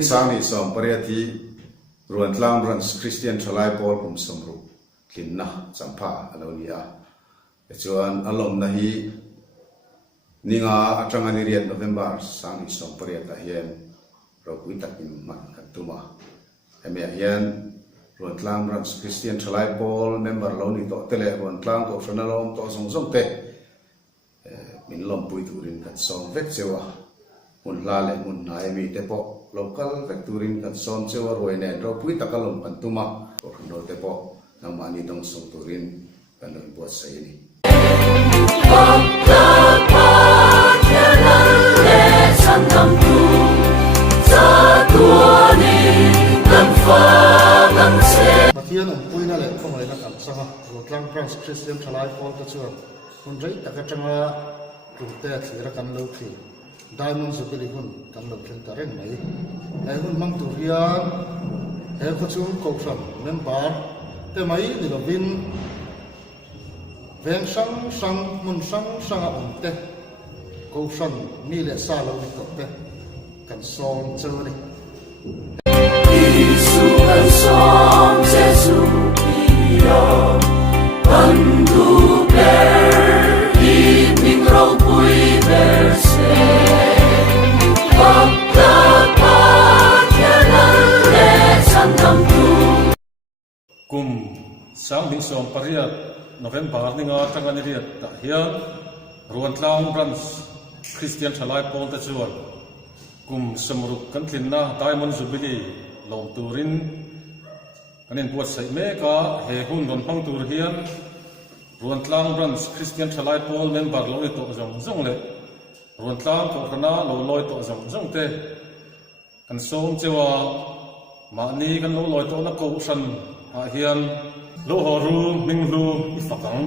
Turin sang ni som pariati ruan tlang branch Christian thalai pol kum somru kinna champha alonia chuan alom na hi ninga atangani riat November sang ni som pariata hian ro kuitakin man katuma emia hian ruan tlang branch Christian thalai pol member lo ni to tele ruan tlang ko frenalom to song te Minlo pui turin kan som vek chewa mun la le mun na mi te po local vek turin kan som chewa roi ne ro pui takalom kan tuma ko no te po namani dong som turin kan lo buat sai ni Matian pui na le không le na kam sanga ro tlang branch Christian thalai pol ta chuan mun rei taka tanga te thlir kan lo thi diamond Jubilee hun kan lo thlen ta reng mai ai hun mang tu hian he ko chung ko sam member te mai ni lo bin veng sang mun sang a te ko sam mi le sa lo ni to te kan som chu ni Isu kan som Jesu Kiro bantu kum sang ding som pariat November ninga tangani riat ta hian ruan tlang branch Christian thalai pol ta chuan kum samruk kan tlinna diamond Jubilee lom turin kanin buat sai me ka he hun ron pang tur hian ruan tlang branch Christian thalai pol member lo to zong le ruan tlang ko khana lo loi to zong te kan som chewa ma ni kan lo loi to na ko san a hian lo ho ru Minlo i fakang